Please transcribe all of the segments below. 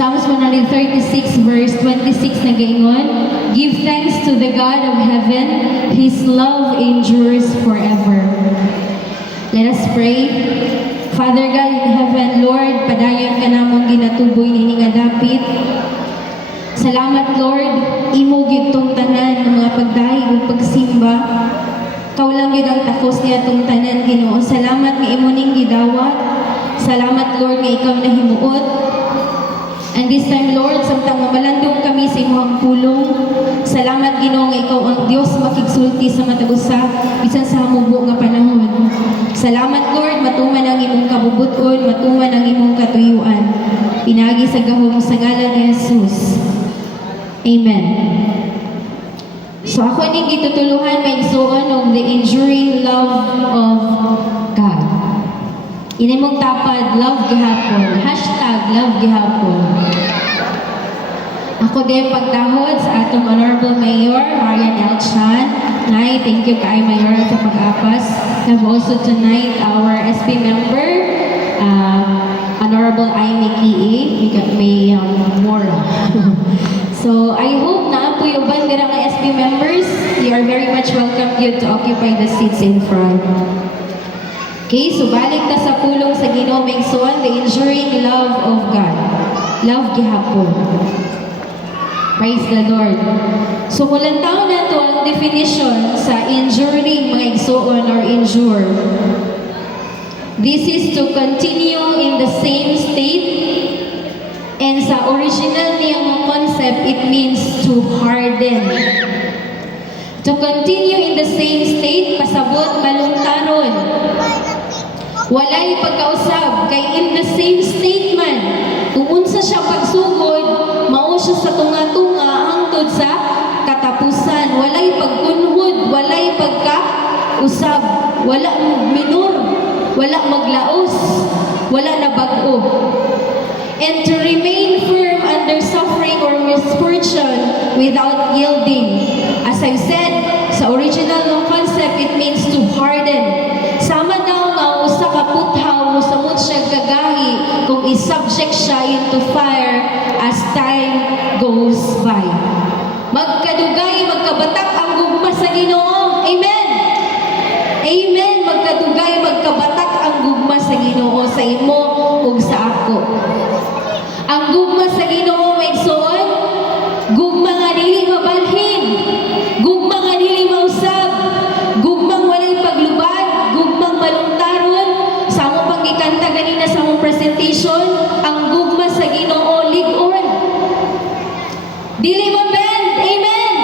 Psalms 136 verse 26 na gaingon, give thanks to the God of heaven, His love endures forever. Let us pray. Father God in heaven, Lord, padayon ka namong ginatuboy nini nga dapit. Salamat Lord, imo gyud tong tanan ng mga pagdahig ug pagsimba. Kaw lang gyud ang takos niya tong tanan Ginoo. Salamat nga imo ning gidawat. Salamat Lord nga ikaw nahimuot. And this time Lord, samtang malandong kami sa imong pulong. Salamat Ginoo nga ikaw ang Dios makigsulti sa matag usa bisan sa hamubo nga panahon. Salamat Lord, matuman ang imong kabubuton, matuman ang imong katuyuan. Pinagi sa gahom sa ngalan ni Jesus. Amen. So ako ning gitutuluhan may igsuon og the enduring love of God. Inay mong tapad, love gihapon. Hashtag love gihapon. Ako din pagdahod sa atong Honorable Mayor, Marian L. Chan. Nay, thank you kay Mayor sa pag-apas. Have also tonight our SP member, Honorable Aimee Kie, may Mora. So, I hope na po yung bandera ng SP members, you are very much welcome here to occupy the seats in front. Okay, so balik ta sa pulong sa Ginoo Mengsuan, the enduring love of God. Love gihapon. Praise the Lord. So, kulang taon na to ang definition sa enduring mga igsuon or endure. This is to continue in the same state. And sa original niyang concept, it means to harden. To continue in the same state, pasabot malungtaron. Walay pagkausab, kay in the same state man. Kung unsa siya pagsugod, mao siya sa tunga-tunga hangtod sa katapusan. Walay pagkunhod, walay pagkausab, wala minor, wala maglaos, wala na bag-o. And to remain firm under suffering or misfortune without yielding. As I've said, sa original ng concept, it means to harden. Sama daw nga usa ka puthaw, musamot siya gagahi kung isubject siya into fire as time goes by. Magkadugay, magkabatak ang gugma sa Ginoo. Amen! Amen! Magkadugay, magkabatak ang gugma sa Ginoo sa imo ug sa ako. Ang gugma sa Ginoo may igsuon, gugma nga dili mabalhin, gugma nga dili mausab, gugmang walay paglubad, gugmang malungtaron. Sa among pagkikanta ganina sa among presentation, ang gugma sa Ginoo lig-on. Dili mabend, amen.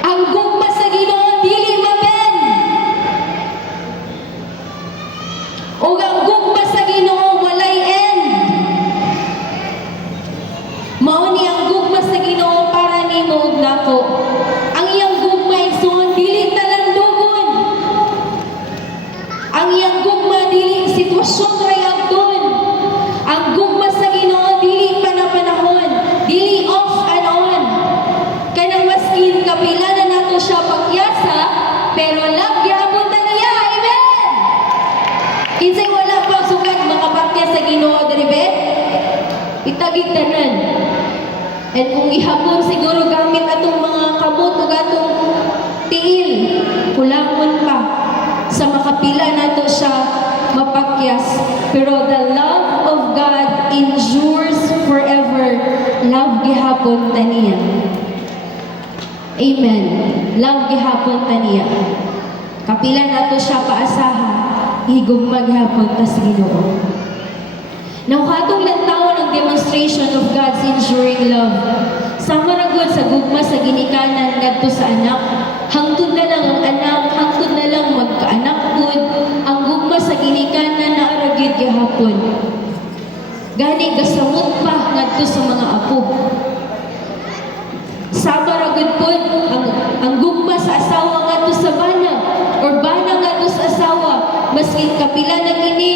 Ang gugma sa Ginoo dili mabend. Ug ang gugma sa Ginoo walay end. Mao ni ang gugma sa Ginoo para nimo ug nako. Ang iyang gugma igsoon dili talandugon. Ang iyang gugma dili sitwasyon ray agton. Ang gugma sa Ginoo dili panapanahon, dili off and on. Kanang maskin kapila na nato siya pagyasa, pero love gyapon ta niya. Amen. Kinsay wala pa sugad makapakya sa Ginoo diri be? Itagig tanan. And kung ihapon siguro gamit atong mga kamot o atong tiil, kulangon pa sa makapila nato siya mapakyas. Pero the love of God endures forever. Love gihapon taniya. Amen. Love gihapon taniya. Kapila nato siya paasaha, higugma gihapon ta sa Ginoo. Now, katong lantawan ang demonstration of God's enduring love. Sama ra gud sa gugma sa ginikanan ngadto sa anak. Hangtod na lang ang anak, hangtod na lang magkaanak pud. Ang gugma sa ginikanan na ara gyud gihapon. Gani gasamot pa ngadto sa mga apo. Sama ra gud pud ang gugma sa asawa ngadto sa bana or bana ngadto sa asawa. Maski kapila na kini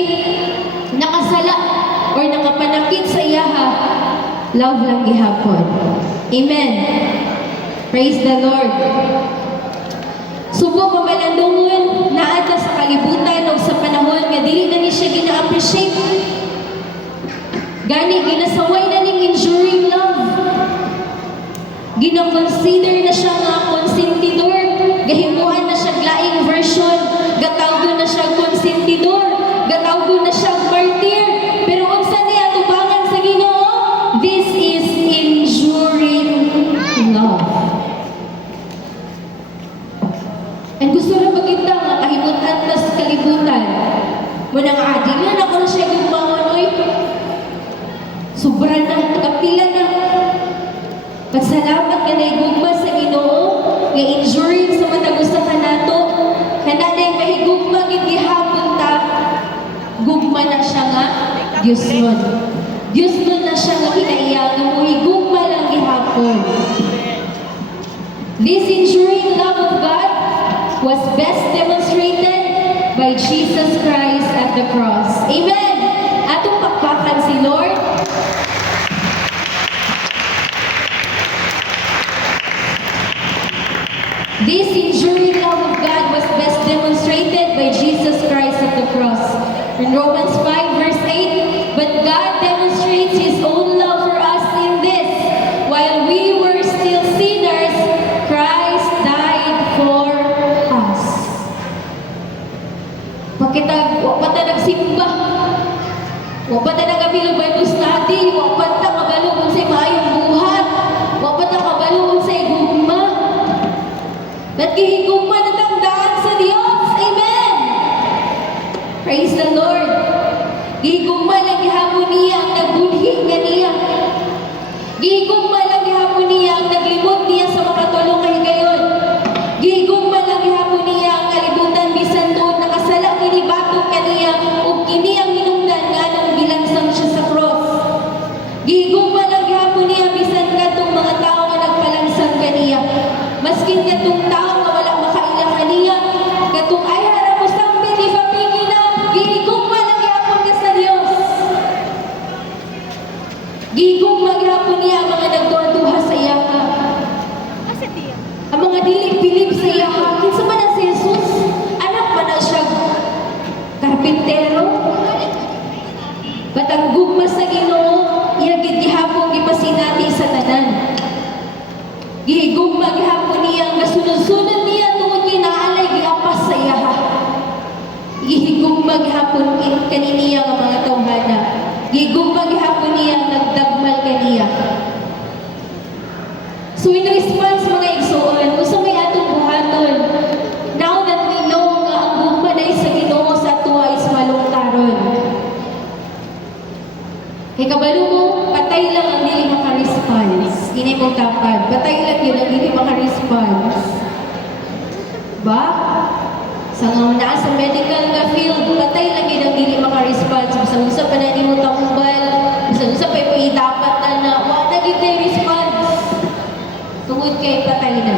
nakasala or nakapanakit sa iyaha, love lang gihapon. Amen. Praise the Lord. Subo pamalandungon naata sa kalibutan o sa panahon nga dili na ni siya gina-appreciate. Gani, ginasaway na ning enduring love. Gina-consider na siya nga konsentidor. Gahimuan na siya laing version. Gatawgon na siya konsentidor. Gatawgon na siya martir. Pero unsa niya tubangan sa Ginoo? This is enduring love. And gusto na magkita nga kahimutan na sa kalibutan. Muna nga adi na ako na siya gumawan, oy. Sobra na, kapila na. Pagsalamat ka na igugma sa Ginoo, nga enduring sa matagusta ka nato, kananay mahigugma gihapon ta, gugma na siya nga, Diyos nun. Diyos nun na siya nga kinaiyagan mo, higugma lang gihapon. This enduring love of God was best demonstrated by Jesus Christ at the cross. Amen! Atong pakpakan si Lord. This enduring love of God was best demonstrated by Jesus Christ at the cross. In Romans 5 verse 8, but God demonstrates His own love for us in this, while we were still sinners, Christ died for us. Pakita, wapata nagsimba, wapata nagabilog Bible study, wapata kabalo kung sa'y maayong buhat, wapata kabalo kung sa'y gugma, at gihigugma na tandaan sa Diyos. Amen! Praise the Lord. Gihigugma lang gihapon niya ang nagbunhi nga niya. Gihigugma lang gihapon niya ang naglimot niya sa makatulong kahigayon. Gihigugma lang gihapon niya ang kalibutan bisan tuod nakasala kini batok kaniya ug kini ang hinungdan nga nang bilansang siya sa cross. Gihigugma lang gihapon niya bisan kadtong mga tao nga nagpalansang kaniya. Maskin katong tao nga wala makaila kaniya, katong ay harap mo sang pinipapigil na, gihigugma lang gihapon ka sa Dios. Gihigugma gihapon niya ang mga nagduha sa iyaka. Ang mga dili-bilib sa iyaka. Kinsa man na si Jesus? Anak man na siya karpintero. Batang gugma sa Ginoo, iya gid gihapon gipasinati sa tanan. Gihigugma gihapon niya ang gasunod-sunod niya tungod kinaalay giapas sa iyaha. Gihigugma gihapon kaniniya nga mga tawhana. Gihigugma gihapon niya ang nagdagmal kaniya. So in response mga igsoon, kung sa may atong buhaton, now that we know nga ang gugma na sa Ginoo sa tuwa is malungtaron. Kay kabalo mo, patay lang ang dili maka-response. Ini mong tapad. Patay lang yun ang dili maka-response. Ba? Sa nga sa medical nga field, patay lang yun ang dili maka-response. Bisa-bisa pa na mo tambal. Bisa-bisa pa yung dapat na wala gid response. Tungod kay patay na.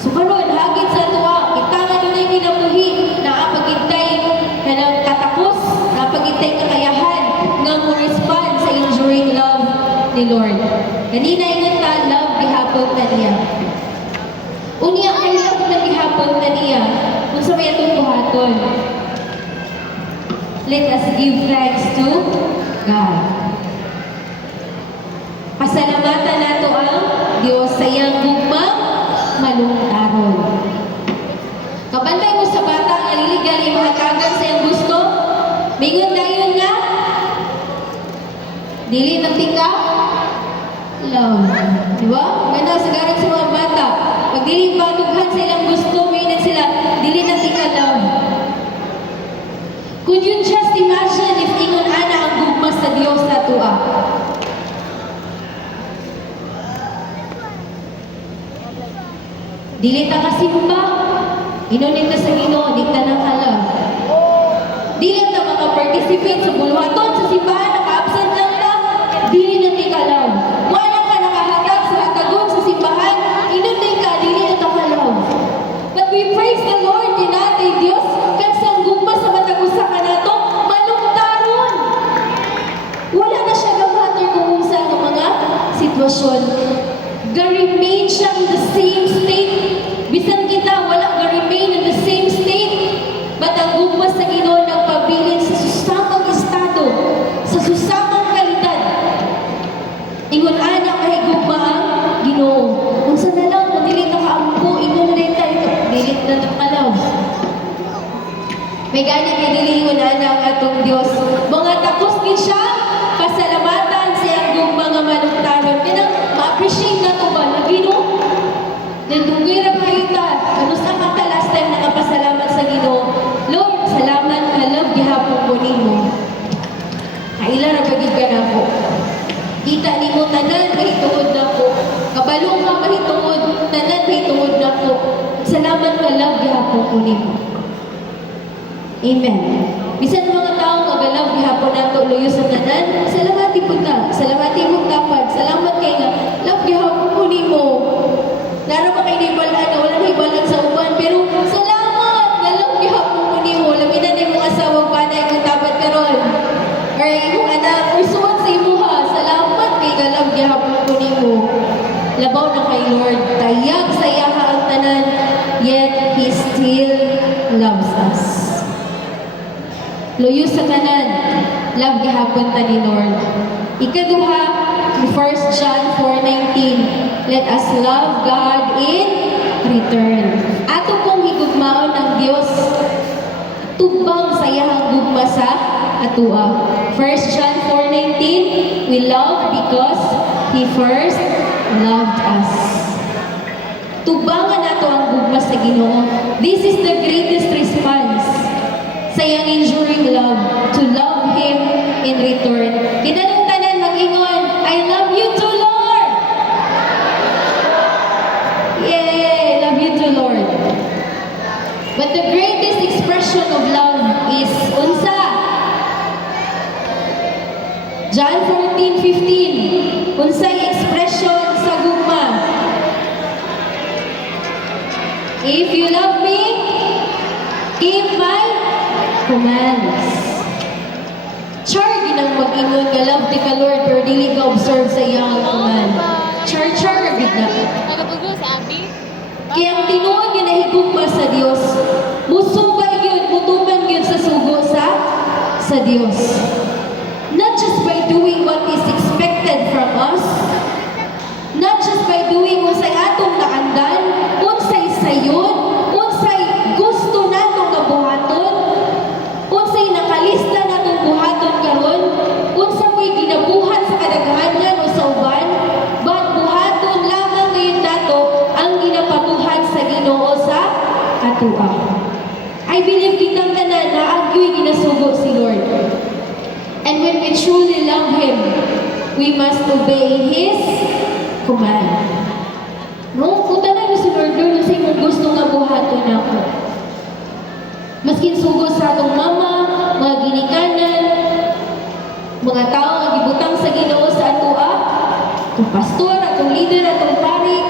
So karon hagit sa tuwa, kita nga doon ay kinabuhi, naapagintay kanang katapos, naapagintay kakayahan nga mo respond sa enduring love ni Lord. Kanina ingon ta, love gihapon na niya. Unya kay love na gihapon na niya, kung sa may atong buhaton. Let us give thanks to God. Pasalamatan nato ang Dios sa iyang gugmang malungtaron. Kabantay mo sa bata nga liligali mahatagan sa iyang gusto, mingon dayon nga dili nagtika love. Diba? Ganda sa garang sa mga bata. Pag dili patughan sa ilang gusto, mingon sila dili nagtika love. Could you just imagine if ingon ana ang gugma sa Dios sa tuwa? Dili ta kasimba, inunin ta sa Ginoo, di ta nang alam. Dili ta maka-participate sa bulwaton sa simbahan, naka-absent lang ta, dili na ti kalaw. Wala ka nakahatag sa hatagon sa simbahan, inunin ka, dili na ta kalaw. But we praise the Lord, dinatay Dios, kag sang gugma sa matagusa ka nato, malungtaron. Wala na siya gamatter kung unsa ang mga sitwasyon. Ga-remain siya in the same state. Bisan kita, wala ga-remain in the same state. But ang gugma sa Ginoo nagpabilin sa susamang estado, sa susamang kalidad, atong Dios. Mga takos gid siya, pasalamatan siyang mga manungtaron. Kanang ma-appreciate na to ba na Ginoo? Nandungay ra kayo ta. Ano sa kata last time nakapasalamat sa Ginoo? Lord, salamat ka love gihapon ko nimo. Kaila ra bagid ka nako. Kita nimo tanan mahitungod nako. Kabalo ka mahitungod tanan mahitungod nako. Salamat ka love gihapon ko nimo. Amen. Bisan mga tao magalaw gihapon nato luyo sa tanan, salamati pud ta. Salamati mo kapag. Salamat kay nga love gihapon ko nimo. Naro ba kay nibalan na wala may balag sa uban pero salamat nga love gihapon ko nimo. Labi na nimo asawa panay kung tabat karon. Or imong anak or suwat sa imuha. Salamat kay nga love gihapon ko nimo. Labaw na kay Lord. Tayag sa iyaha ang tanan, yet He still loves us. Luyo sa tanan, love gihapon ta ni Lord. Ikaduha, 1 John 4:19, let us love God in return. Ato pong higugmaon ng Dios, tubang sa iyahang gugma sa atua. 1 John 4:19, we love because He first loved us. Tubangan nato ang gugma sa Ginoo. This is the greatest response sa iyang enduring love, to love Him in return. Kinanong tanan mag-ingon, I love you too, Lord! Yay! Love you too, Lord. But the greatest expression of love is unsa? John 14:15. Unsa expression sa gugma? If you love me, keep my commands. Char ginang mag-ingon nga love di ka Lord pero dili ka observe sa iyang command. Char gid na. Kaya ang tinuod nga nahigugma sa Dios, musugay gyud, mutuman gyud sa sugo sa Dios. Not just by doing what is expected from us, not just by doing unsay atong naandan, unsay sayon, unsay gusto natong kabuhaton, unsay nakalista natong buhaton karon, unsa mo'y ginabuhat sa kadaghanan o sa uban, but buhaton lamang ngayon nato ang ginapatuhan sa Ginoo sa atua. I believe kitang tanan na agyoy ginasugo si Lord. And when we truly love Him, we must obey His command. No, kung tanan si Lord doon sa imong gusto nga buhaton ako. Maskin sugod sa atong mama, mga ginikanan, mga tao nga gibutang sa Ginoo sa atua, atong pastor, atong leader, atong pari,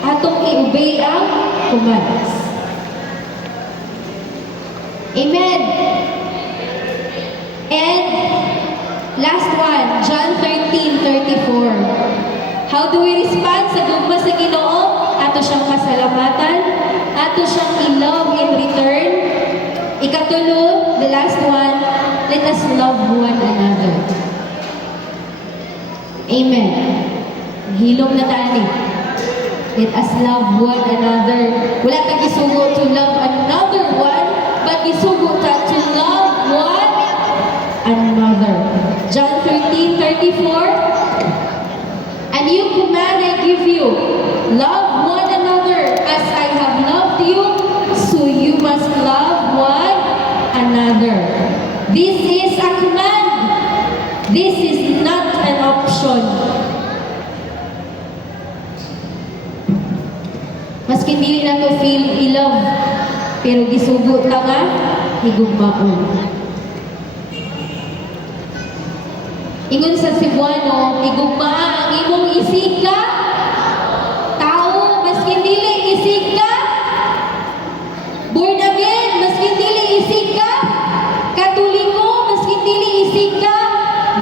atong i-obey ang commands. Amen. And last one, John 13:34. How do we respond sa gugma sa Ginoo? Ato siyang pasalamatan, ato siyang i-love in return. Ikatulo, the last one, let us love one another. Amen. Hilom na tani. Let us love one another. Wala tang gisugo to love another one, but gisugo ta to love one another. John 13:34. A new command I give you, love one another as I have loved you, so you must love one another. This is a command. This is not an option. Maski dili na to feel i-love, pero gisugo ta nga higugmaon. Ingon sa Cebuano, higugma ang imong isika. Tao, maski dili isika. Born again, maski dili isika. Katoliko, maski dili isika.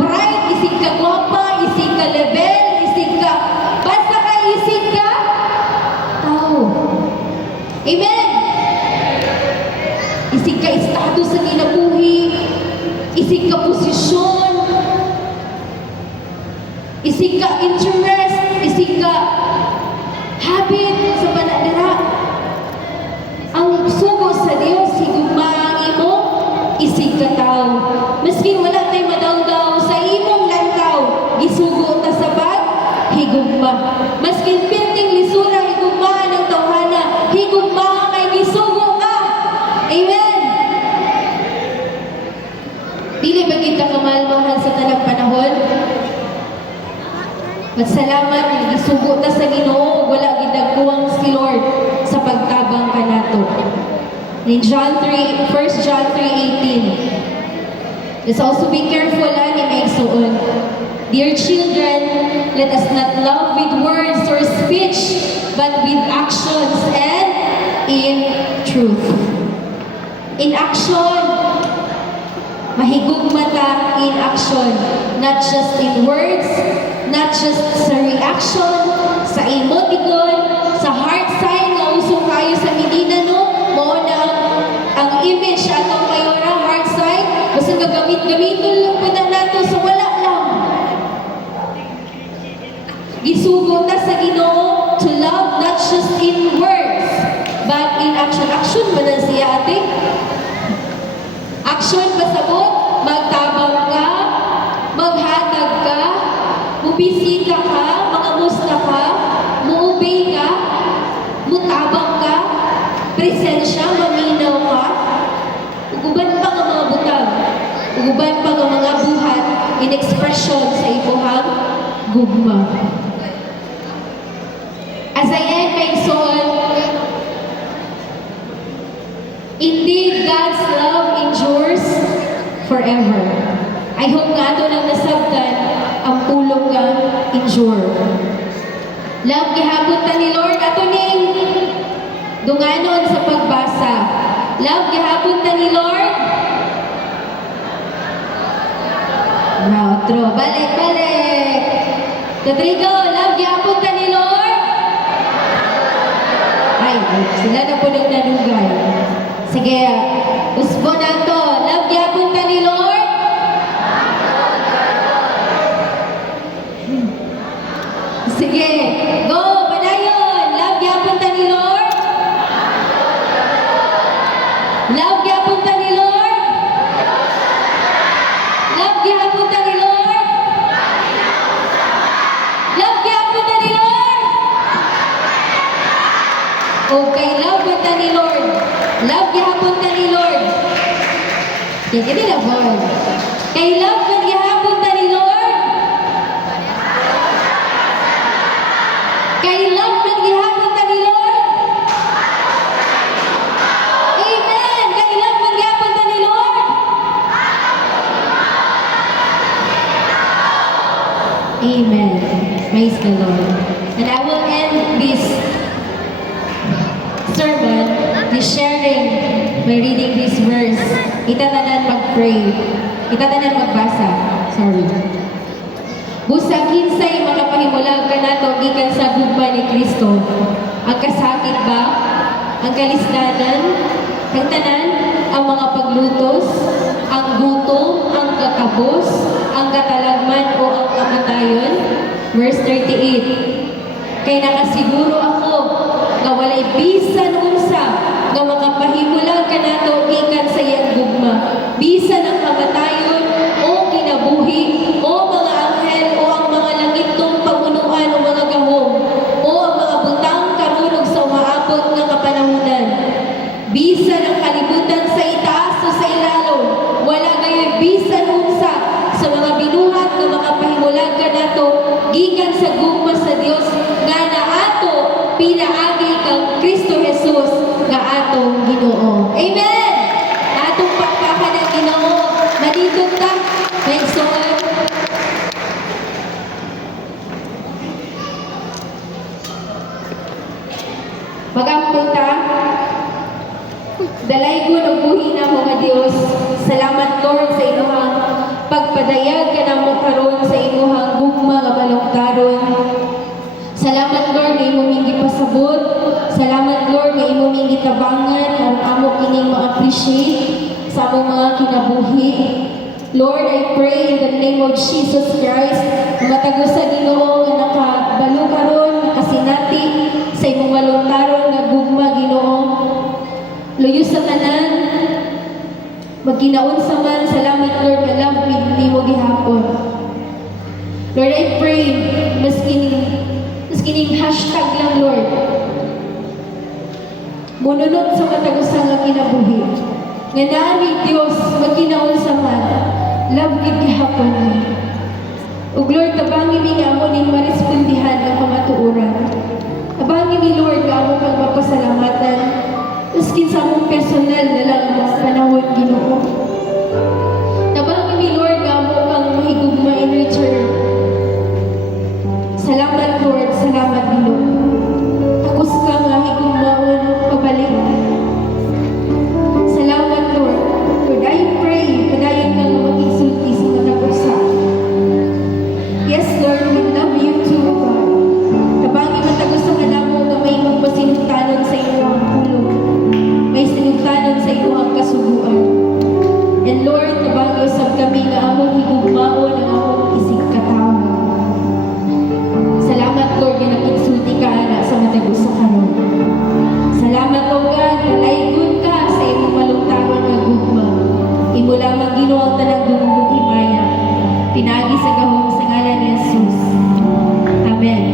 Bright, isika gwapa, isika level, isika. Basta ka isika. Tao. Amen. Isika status sa ginabuhi. Isika posisyon. Isika interest, isika habit sa panadira. Ang sugo sa Dios higugma ang imo isika tao. At salamat, isugo ta sa Ginoo, wala gidagkuwang si Lord sa pagtabang kanato. In John 3, 1 John 3:18. Let's also be careful ni Megsoon. Dear children, let us not love with words or speech, but with actions and in truth. In action, mahigugma ta in action, not just in words, not just sa reaction, sa emoticon, sa heart sign nga usong kayo sa Medina, no? Mao na ang image atong mayora heart sign, basta gagamit-gamiton lang po na nato sa wala lang. Gisugo ta sa Ginoo to love not just in words, but in action. Action man na siya ate. Action pasabot, magtabang ka, maghatag ka, mubisita ka, mangamusta ka, muubay ka, mutabang ka, presensya, maminaw ka, uguban pa nga mga butang, uguban pa nga mga buhat in expression sa ibuhang gugma. As I end my soul, indeed, God's love endures forever. I hope nga ito nang nasabtan ang pulong nga endure. Love gihapon ta ni Lord ato ning dunganon sa pagbasa. Love gihapon ta ni Lord. Outro. Balik. Rodrigo, love gihapon ta ni Lord. Ay, sila na po nang nanugay. Sige, usbo na to. Love gyapon ta ni Lord. Sige, go, padayon. Love gyapon ta ni Lord. Love gyapon ta ni Lord. Love gyapon ta ni Lord. Love gyapon ta ni Lord. Okay, love ta ni Lord. Love gihapon ta ni Lord. Yan, hindi na Lord. Kay love man gihapon ta ni Lord. Kay love man gihapon ta ni Lord. Amen. Kay love man gihapon ta ni Lord. Amen. Praise the Lord. And I will end this sermon, this sharing, by reading this verse. Itatanan mag-pray. Itatanan magbasa. Sorry. Busa kinsay makapahimulag ka nato gikan sa gugma ni Kristo. Ang kasakit ba? Ang kalisdanan? Ang tanan? Ang mga paglutos? Ang gutom? Ang kakabos? Ang katalagman o ang kamatayon? Verse 38. Kay nakasiguro ako nga walay bisan unsa nga makapahimulag kanato gikan sa iyang gugma, bisan ang kamatayon o kinabuhi o mga anghel o ang mga langitong pamunuan o mga gahom o ang mga butang karunog sa umaabot nga kapanahunan, bisan ang kalibutan sa itaas o sa ilalom, wala gayoy bisan unsa sa mga binuhat nga makapahimulag kanato gikan sa gugma sa Dios nga naato pinaagi kang Kristo Jesus nga atong Ginoo. Amen! Atong pakpakan ng Ginoo. Manitong ta. Thanks, Lord. Magampun ta. Dalay ko ng buhi na mga Diyos. Salamat, Lord, sa inyong pagpadayag ka na mo karon sa inyong gugma nga balong-karon. Salamat, Lord, nga imong mingi pasabot. Salamat, Lord, nga imong mingi tabangan ang amo kining ma-appreciate sa among mga kinabuhi. Lord, I pray in the name of Jesus Christ, matagos sa Ginoo nga nakabalo karon, nakasinati sa imong walong-karon nga gugma, Ginoo. Luyo sa tanan, magkinaon sa man, salamat, Lord, nga love nimo gihapon. Lord, I pray, maskining hashtag lang, Lord, mununod sa matagusang nga kinabuhi. Nga naami Diyos, magkinaon sa man, love gid gihapon mo. Ug Lord, tabangi mi nga amo ning marespondihan ang kamatuoran.